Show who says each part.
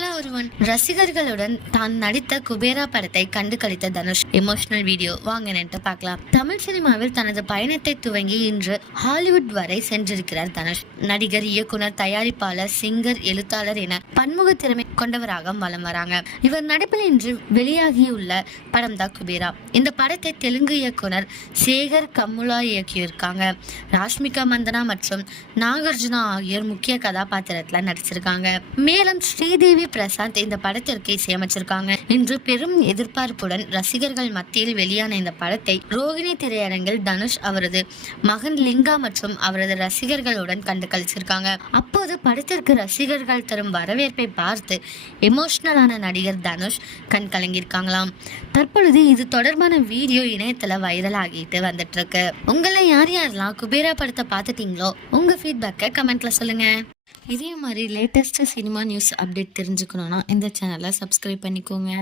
Speaker 1: போல ஒருவன் ரசிகர்களுடன் தான் நடித்த குபேரா படத்தை கண்டு கழித்த தனுஷ். எமோஷனல் வீடியோ வாங்க நின்று பார்க்கலாம். தமிழ் சினிமாவில் தனது பயணத்தை துவங்கி இன்று ஹாலிவுட் வரை சென்றிருக்கிறார் தனுஷ். நடிகர் இயக்குனர் தயாரிப்பாளர் சிங்கர் எழுத்தாளர் என பன்முக திறமை கொண்டவராக வலம் வராங்க. இவர் நடிப்பில் இன்று வெளியாகியுள்ள படம் தான் குபேரா. இந்த படத்தை தெலுங்கு இயக்குனர் சேகர் கம்முலா இயக்கியிருக்காங்க. ராஷ்மிகா மந்தனா மற்றும் நாகார்ஜுனா ஆகியோர் முக்கிய கதாபாத்திரத்தில் நடிச்சிருக்காங்க. மேலும் ஸ்ரீதேவி பிரசாந்த் இந்த படத்திற்கு இசையமைச்சிருக்காங்க. இன்று பெரும் எதிர்பார்ப்புடன் ரசிகர்கள் மத்தியில் வெளியான இந்த படத்தை ரோகிணி திரையரங்கில் தனுஷ் அவரது மகன் லிங்கா மற்றும் அவரது ரசிகர்களுடன் கண்டு கழிச்சிருக்காங்க அப்போது படத்திற்கு ரசிகர்கள் தரும் வரவேற்பை பார்த்து எமோஷனலான நடிகர் தனுஷ் கண் கலங்கியிருக்காங்களாம். தற்பொழுது இது தொடர்பான வீடியோ இணையத்தில் வைரல் ஆகிட்டு வந்துட்டு இருக்கு உங்களை யார் யாரெல்லாம் குபேரா படத்தை பார்த்துட்டீங்களோ உங்க ஃபீட்பேக்கை கமெண்ட்ல சொல்லுங்க. இதே மாதிரி லேட்டஸ்ட்டு சினிமா நியூஸ் அப்டேட் தெரிஞ்சுக்கணுன்னா இந்த சேனலை சப்ஸ்கிரைப் பண்ணிக்கோங்க.